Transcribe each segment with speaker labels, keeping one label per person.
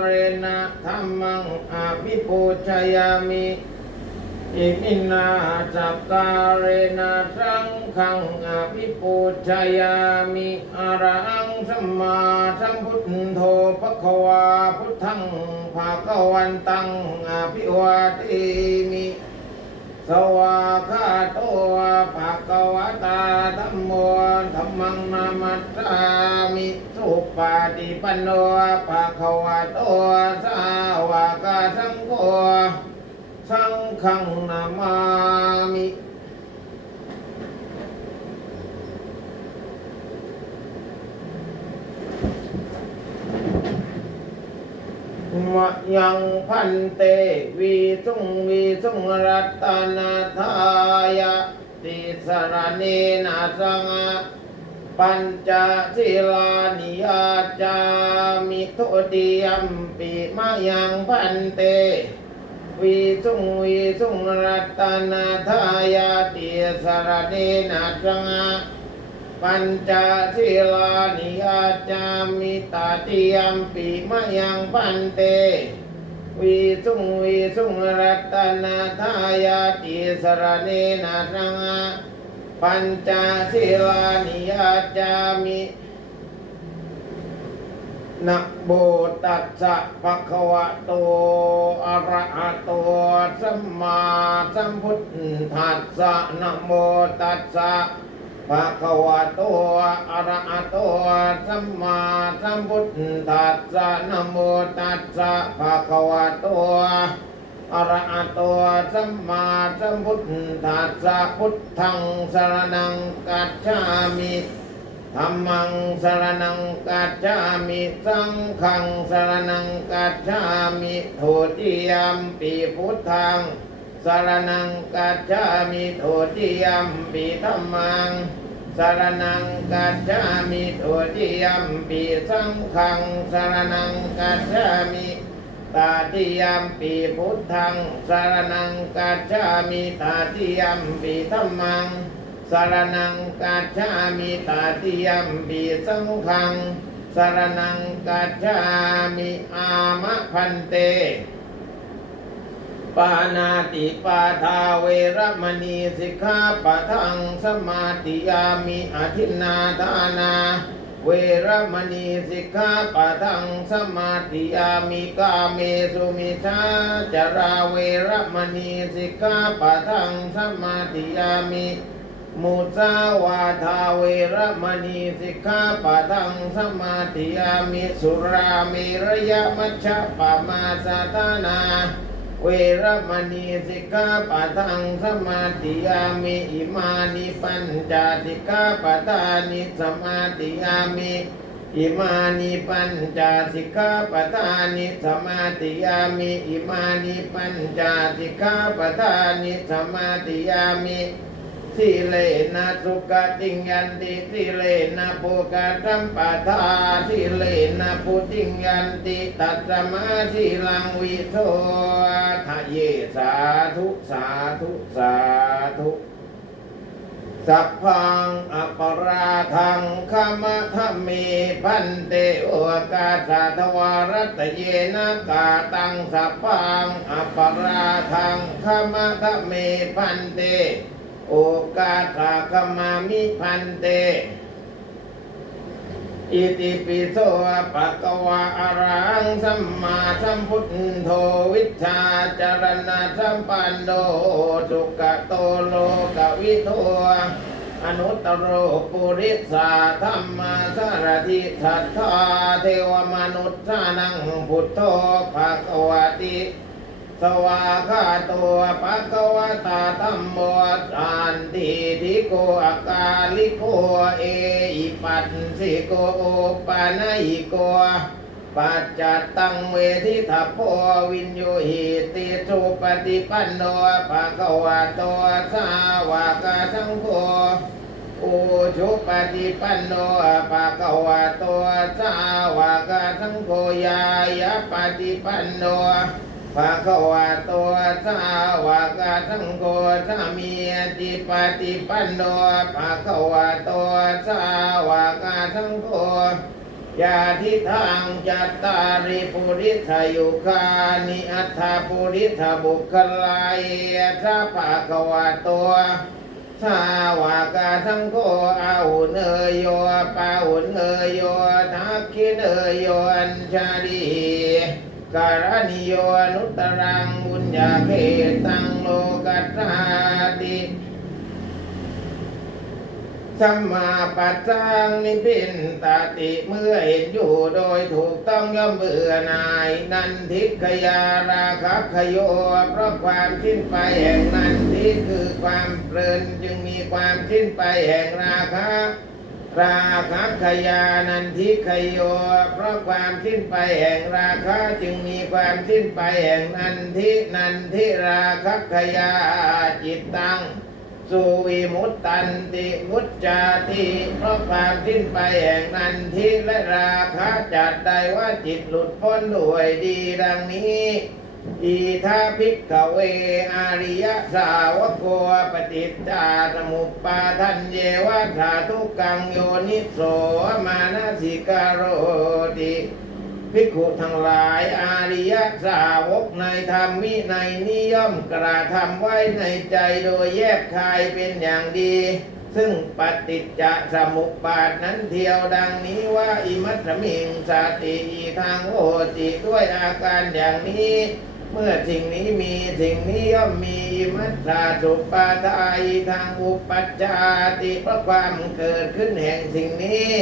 Speaker 1: เรนะธรรมังอภิปูชยามิอิมินาจักกาเรนะสังขังอภิปูชยามิอารังสัมมาสัมพุทโธภควาพุทธังภาควันตังอภิวาทิมิ สวาคาโตภะคะวะตาธัมโมธัมมังนามัสสามิสุปาติปันโนภะคะวะโตสาวกสังโฆสังฆนามามิ มะยังพันเตวีสุงวีสุงรัตนาทายะติสรเนนะสังปัญจศิลานิยาจามิโทติยัมปิมะยังพันเตวีสุงวีสุงรัตนาทายาติสรเนนะสังะ ปัญจศีลานิยาจามิตาติยมปีมะยังปันเตวิสุงวิสุงรัตนาทายาติสรเนนะสังปัญจศีลานิยาจามินะโบตัสสะภะคะวะโตอะระหะโตสัมมาสัมพุทธัสสะนะโมตัสสะ ภะคะวะโตอะระหะโตสัมมาสัมพุทธัสสะนะโมตัสสะภะคะวะโตอะระหะโตสัมมาสัมพุทธัสสะพุทธังสรณังกัจฉามิธัมมังสรณังกัจฉามิสังฆังสรณังกัจฉามิโทติยัมปีพุทธัง สารนังกัจจามิโทติยัมปิธัมมังสารนังกัจจามิโทติยัมปิสังฆังสารนังกัจจามิตาติยัมปิพุทธังสารนังกัจจามิตาติยัมปิธัมมังสารนังกัจจามิตาติยัมปิสังฆังสารนังกัจจามิอามะพันเต ปานาติปาทาเวรมณีสิกขาปะทังสมาติยามิอธินาทานา เวรมณีสิกขาปะทังสมาติยามิกาเมสุมิชาจาราเวรมณีสิกขาปะทังสมาติยามิมุสาวาทาเวรมณีสิกขาปะทังสมาธิยามิสุราเมระยมัชฌะปะมาสาธานา เวรมณีสิกขาปะทังสมาธิยามิอิมานิปัญจสิกขาปะทานิสมาธิยามิอิมานิปัญจสิกขาปะทานิสมาธิยามิอิมานิปัญจสิกขาปะทานิสมาธิยามิ สิเลนะสุขติงยันติสิเลนะโภกตัมปะทาสิเลนะปุติงยันติตัสมาสิลังวิโสทะเยสาธุสาธุสาธุสัพพังอปราทังขมะทะเมพันเตโอกาสาทวารัตเยนะกาตังสัพพังอปราทังขมะทะเมพันเต โอกาสาคมามิพันเต อิติปิโสปะกวาอรังสัมมาสัมพุทโธวิชาจารณะสัมปันโนสุขโตโลกวิโทอนุตตรโรปุริสาธรรมาสารทิสัทธาเทวมนุษย์านังพุทโธภะคะวติ สวาคาตัวปะกวตาธรรมโมสันติทิโกอากาลิโกเออิปัสสิโกโอปานาอิโกปัจจัตตังเวทิทัพโพวินโยหิติสุปฏิปันโนภะคะวะโตสาวกสังโฆอุชุปฏิปันโนภะคะวะโตสาวกสังโฆยายะปฏิปันโน ภะคะวะโตสาวกสังโฆสามีจิปฏิปันโนภะคะวะโตสาวกสังโฆยาทิทางจัตตาริปุริสยุคานิอัตถปุริสบุคลายสัพพะคะวะโตสาวกาสังโฆอาหุเนยโยปาหุเนยโยทักขิเนยโยอัญชาลี การณิโยอนุตรังบุญญาเขตังโลกัสสาติสัมมาปัจจังนิพินตาติเมื่อเห็นอยู่โดยถูกต้องย่อมเบื่อหน่าย นันทิขยาราคะขโยเพราะความสิ้นไปแห่งนันทิคือความเพลินจึงมีความสิ้นไปแห่งราคะ ราคะขยานันทิขโย เพราะความสิ้นไปแห่งราคะจึงมีความสิ้นไปแห่งนันทินันทิราคะขยาจิตตังสุวิมุตตันติมุจจาติเพราะความสิ้นไปแห่งนันทิและราคะจัดได้ว่าจิตหลุดพ้นด้วยดีดังนี้ อีทาภิกขเวอาริยสาวกโกปฏิจจาสมุปปาทันเยวะธาทุกังโยนิโสมานาสิกาโรติภิกขุทั้งหลายอาริยสาวกในธรรมวิในนิยมกระทำไว้ในใจโดยแยบคายเป็นอย่างดี ซึ่งปฏิจจสมุปบาทนั้นเทียวดังนี้ว่าอิมัตสมิงสติอีทางโหติด้วยอาการอย่างนี้ เมื่อสิ่งนี้มีสิ่งนี้ย่อมมีมัตสาสุปาทายทางอุปัจจาติเพราะความเกิดขึ้นแห่งสิ่งนี้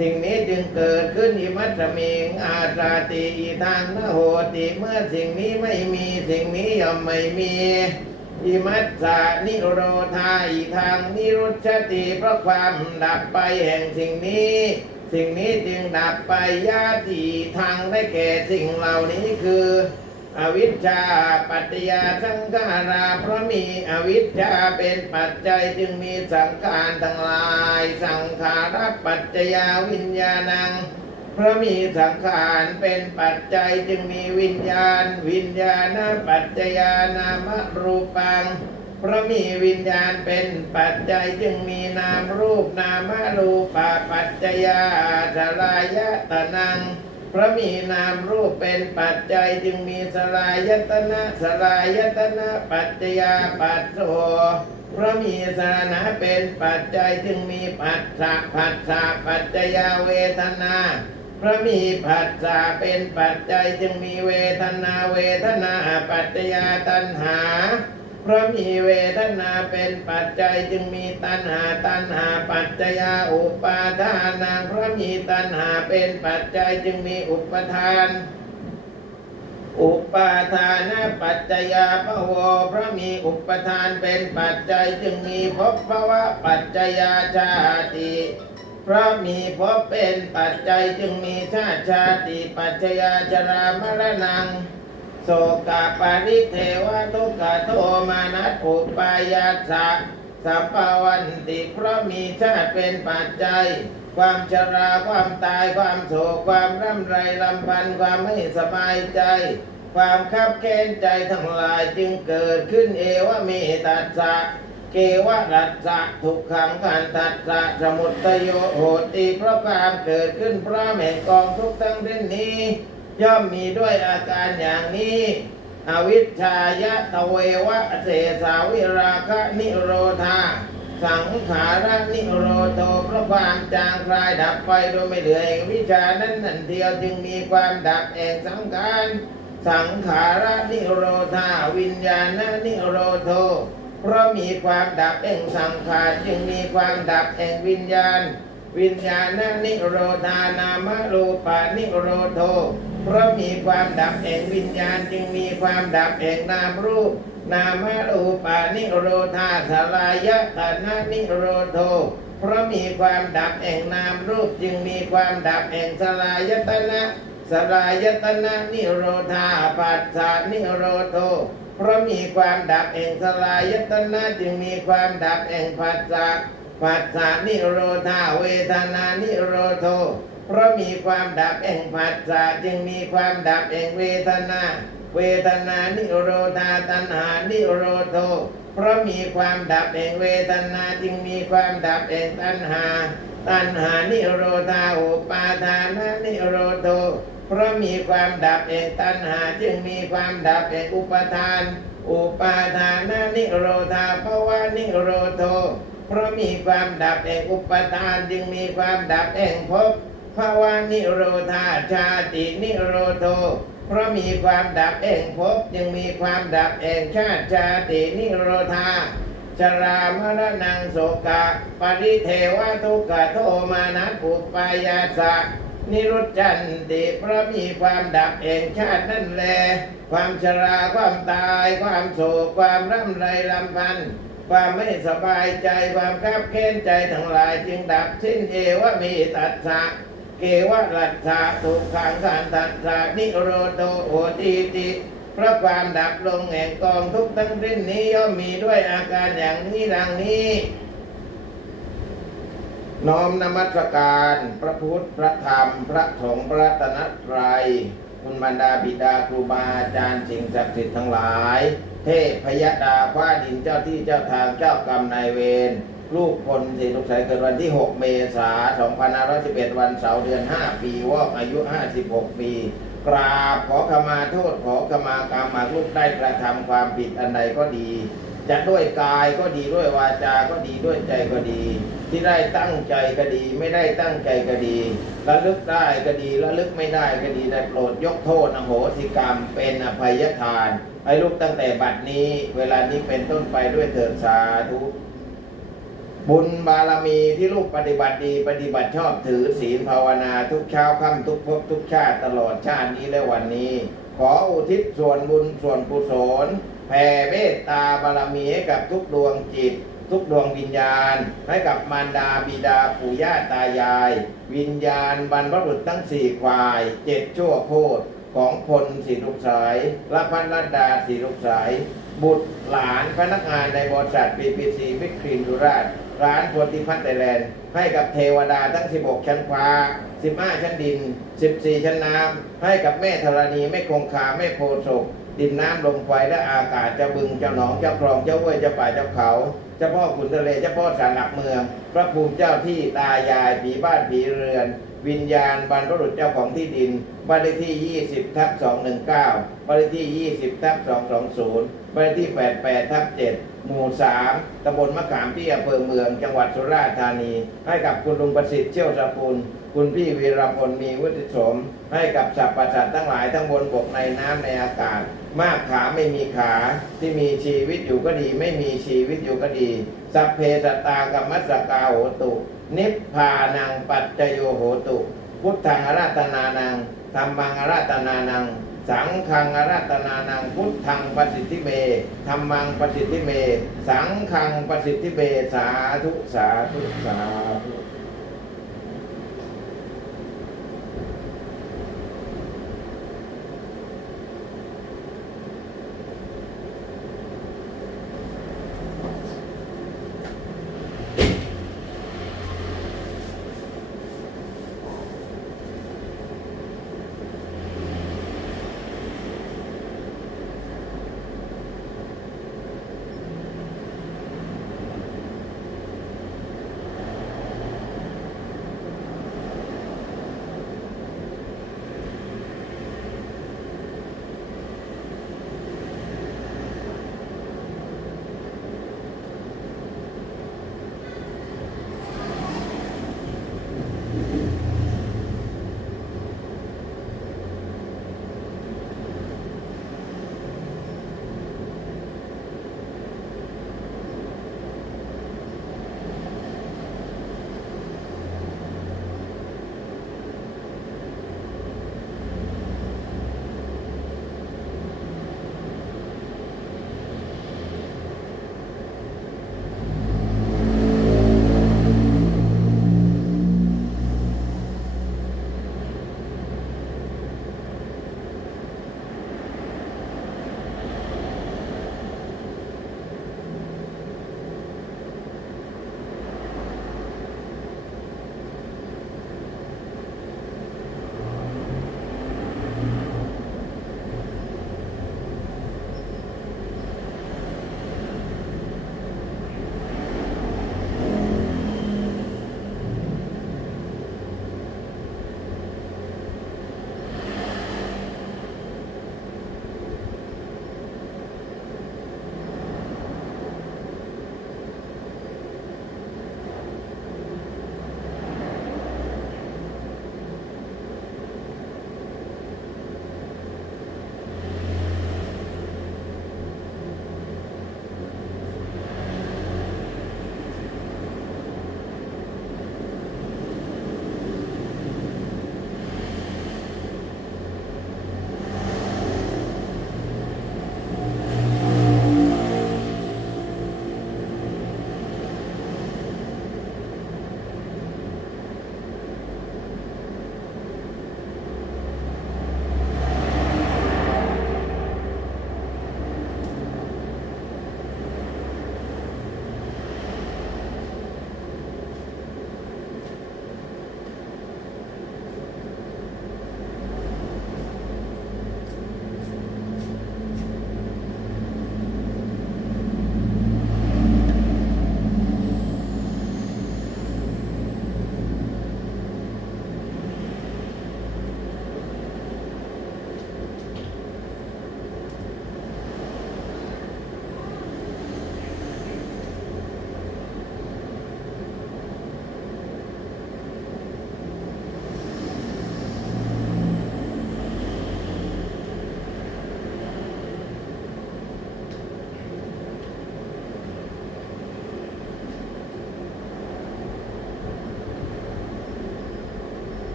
Speaker 1: สิ่งนี้จึงเกิดขึ้นอิมัตมิงอาตราติอีทางนโหติเมื่อสิ่งนี้ไม่มีสิ่งนี้ย่อมไม่มีอิมัสสานิโรธาอีทางนิรุชติเพราะความดับไปแห่งสิ่งนี้ สิ่งนี้จึงดับไปญาติทางได้แก่สิ่งเหล่านี้คือ อวิชชาปัจจยาสังขาราเพราะมีอวิชชาเป็นปัจจัยจึงมีสังขารทั้งหลาย สังขารปัจจยาวิญญาณังเพราะมีสังขารเป็นปัจจัยจึงมีวิญญาณ วิญญาณปัจจยานามรูปังเพราะมีวิญญาณเป็นปัจจัยจึงมีนามรูปนามรูปปัจจยาสลายตนัง พระมีนามรูปเป็นปัจจัยจึงมีสลายตนะสลายตนะปัจจยาปัจโสพระมีสานะเป็นปัจจัยจึงมีปัจสะปัจสะปัจจยาเวทนาพระมีผัสสะเป็นปัจจัยจึงมีเวทนาเวทนาปัจจยาตัณหา เพราะมีเวทนาเป็นปัจจัยจึงมีตัณหาตัณหาปัจจยาอุปาทานาเพราะมีตัณหาเป็นปัจจัยจึงมีอุปทาน อุปาทานปัจจยาพะวเพราะมีอุปทานเป็นปัจจัยจึงมีภพภวะปัจจยาชาติเพราะมีภพเป็นปัจจัยจึงมีชาติชาติปัจจยาชรามรณัง โสกาปริเทวทุกขโทมานัสอุปายาสะสัมปวันติเพราะมีชาติเป็นปัจจัย ความชราความตายความโศกความร่ำไรลำพันความไม่สบายใจ ความคับแค้นใจทั้งหลายจึงเกิดขึ้นเอวเมตัสสะเกวรัสสะทุกขังขันตัสสะสมุตโยโหติเพราะความเกิดขึ้นเพราะแห่งกองทุกข์ทั้งสิ้นนี้ ย่อมมีด้วยอาการอย่างนี้อวิชชายะตะเววะเสสาวิราคะนิโรธา สังขารนิโรโตเพราะความจางคลายดับไปโดยไม่เหลือแห่งวิชานั้นนั่นเดียวจึงมีความดับแห่งสังขารสังขารนิโรธา วิญญาณนิโรโทเพราะมีความดับแห่งสังขารจึงมีความดับแห่งวิญญาณ วิญญาณนิโรธานามรูปานิโรโท เพราะมีความดับแห่งวิญญาณจึงมีความดับแห่งนามรูป นามรูปานิโรธาสลายะตนะนิโรโทเพราะมีความดับแห่งนามรูปจึงมีความดับแห่งสลายตนะสลายตนะนิโรธาปัสสานิโรโทเพราะมีความดับแห่งสลายตนะจึงมีความดับแห่งผัสสะผัสสะนิโรธาเวทนานิโรโท เพราะมีความดับแห่งผัสสะจึงมีความดับแห่งเวทนา เวทนานิโรธาตัณหานิโรโทเพราะมีความดับแห่งเวทนาจึงมีความดับแห่งตัณหา ตัณหานิโรธาอุปาทานานิโรโทเพราะมีความดับแห่งตัณหา จึงมีความดับแห่งอุปาทาน อุปาทานานิโรธาภวานิโรโทเพราะมีความดับแห่งอุปาทาน จึงมีความดับแห่งภพ ภาวานิโรธาชาตินิโรโทเพราะมีความดับแห่งภพจึงมีความดับแห่งชาติชาตินิโรธาชรามรณังโสกะ ปริเทวทุกขโทมานัสปุปปายาสะนิรุจจันติเพราะมีความดับแห่งชาตินั่นแล ความชราความตาย ความโศกความร่ำไรลำพันธ์ความไม่สบายใจความคับเค้นใจทั้งหลายจึงดับสิ้นเอวมีตัสสะ เกวะรัตถาทุกขังขันตัสสนิโรโตโอตีติเพราะความดับลงแห่งกองทุกข์ทั้งสิ้นนี้ย่อมมีด้วยอาการอย่างนี้ดังนี้ น้อมนมัสการ พระพุทธพระธรรม พระสงฆ์พระตนตรัยคุณบรรดาบิดาครูบาอาจารย์สิ่งศักดิ์สิทธิ์ทั้งหลาย เทพพยดาฟ้าดินเจ้าที่เจ้าทางเจ้ากรรมนายเวร ลูกคนสีลูกสายเกิดวันที่ 6 เมษายน2511 วันเสาร์เดือน 5 ปีวอกอายุ 56 ปี กราบขอขมาโทษขอขมากรรมหากลูกได้กระทำความผิดอันใดก็ดี จะด้วยกายก็ดีด้วยวาจาก็ดีด้วยใจก็ดี ที่ได้ตั้งใจก็ดี ไม่ได้ตั้งใจก็ดีระลึกได้ก็ดีระลึกไม่ได้ก็ดีได้โปรดยกโทษอโหสิกรรม เป็นอภัยทานให้ลูกตั้งแต่บัดนี้ เวลานี้เป็นต้นไปด้วยเถิดสาธุ บุญบารมีที่ลูกปฏิบัติดีปฏิบัติชอบถือศีลภาวนาทุกเช้าค่ำทุกภพทุกชาติตลอดชาตินี้และวันนี้ ขออุทิศส่วนบุญส่วนกุศลแผ่เมตตาบารมีให้กับทุกดวงจิต ทุกดวงวิญญาณ ให้กับมารดาบิดาปู่ย่าตายาย วิญญาณบรรพบุรุษทั้งสี่ควายเจ็ดชั่วโคตรของพลสีลูกสายละพันรัดาสีลูกสาย บุตรหลานพนักงานในบริษัทปีพีซีวิครีนดุราช ร้านโพธิพัฒน์ไทยแลนด์ให้กับเทวดาทั้ง 16 ชั้นฟ้า 15 ชั้นดิน 14 ชั้นน้ำ ให้กับแม่ธรณีแม่คงคาแม่โพศกดินน้ำลมไฟและอากาศเจ้าบึงเจ้าหนองเจ้าคลองเจ้าห้วยเจ้าป่าเจ้าเขาเจ้าพ่อขุนทะเลเจ้าพ่อสารหลักเมือง พระภูมิเจ้าที่ตายายผีบ้านผีเรือน วิญญาณบรรพบุรุษเจ้าของที่ดินบ้านเลขที่ 20ทับ219บ้านเลขที่ 20ทับ220บ้านเลขที่ 88ทับ7หมู่ 3ตำบลมะขามที่อำเภอเมืองจังหวัดสุราษฎร์ธานี ให้กับคุณลุงประสิทธิ์เชี่ยวสกุลคุณพี่วีรพลมีวุฒิสม ให้กับสัพพสัตว์ทั้งหลายทั้งบนบกในน้ำในอากาศ มากขาไม่มีขาที่มีชีวิตอยู่ก็ดี ไม่มีชีวิตอยู่ก็ดี สัพเพสตากัมมัสสกาโหตุ นิพพานังปัจจโยโหตุ พุทธังอาราตนานังธรรมังอาราตนานัง สังฆังอาราตนานัง พุทธังปสิทธิเมธรรมังปสิทธิเม สังฆังปสิทธิเม สาธุสาธุสาธุ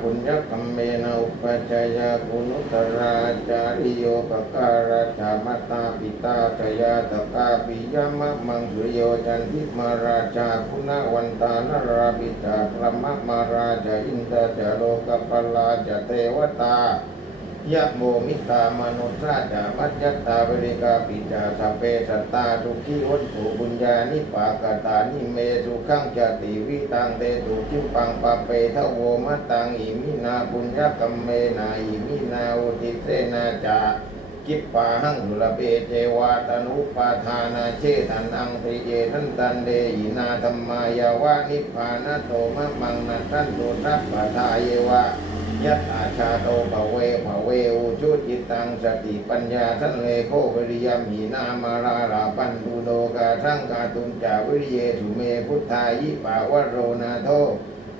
Speaker 1: ปุญญกัมเมนะอุปจายาคุณุตราจาริโยปการะธรรมตาปิตาตยาตกาปิยมะมังสุริโยจันทิมาราชาคุณวันตานราปิตาพระมะมาราชาอินทจโลกปลาจเทวตา ยะโมมิตามนุสราจามัจจตตาบริกาปิจาสเพสัตตาทุกขีวัตถุบุญญานิปากตานิเมสุขังจติวิตังเตตุคิมปังปะเปทโวมะตังอิมินาบุญญกัมเมนาอิมินาอุติเสนาจากิปปาหังสุรเปเจวาตนุปาทานาเชตันอังติเยทันตันเดหินาธรรมายาวะนิพพานะโตมะมังนันตันตุนัปปะทาเยวะ ยัตอาชาโตภเวภเวอุชุจิตังสติปัญญาทันเลโควิริยมีนามาราราปันตุโดกาทังกาตุนจาวิริเยสุเมพุทธายิปาวโรนาโท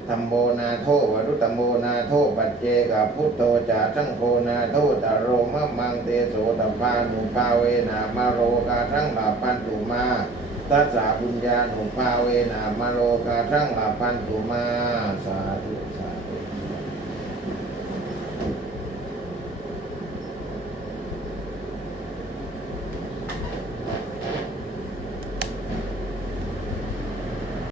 Speaker 1: ธรรมโมนาโทวรุตตมโมนาโทปัจเจกพุทโตจาทังโคนาโทตโรมะมังเตโสตัมพานุภาเวนามาโรกาทังลาปันตุมาตัสสะบุญญานุภาเวนามาโรกาทังลาปันตุมาสาธุ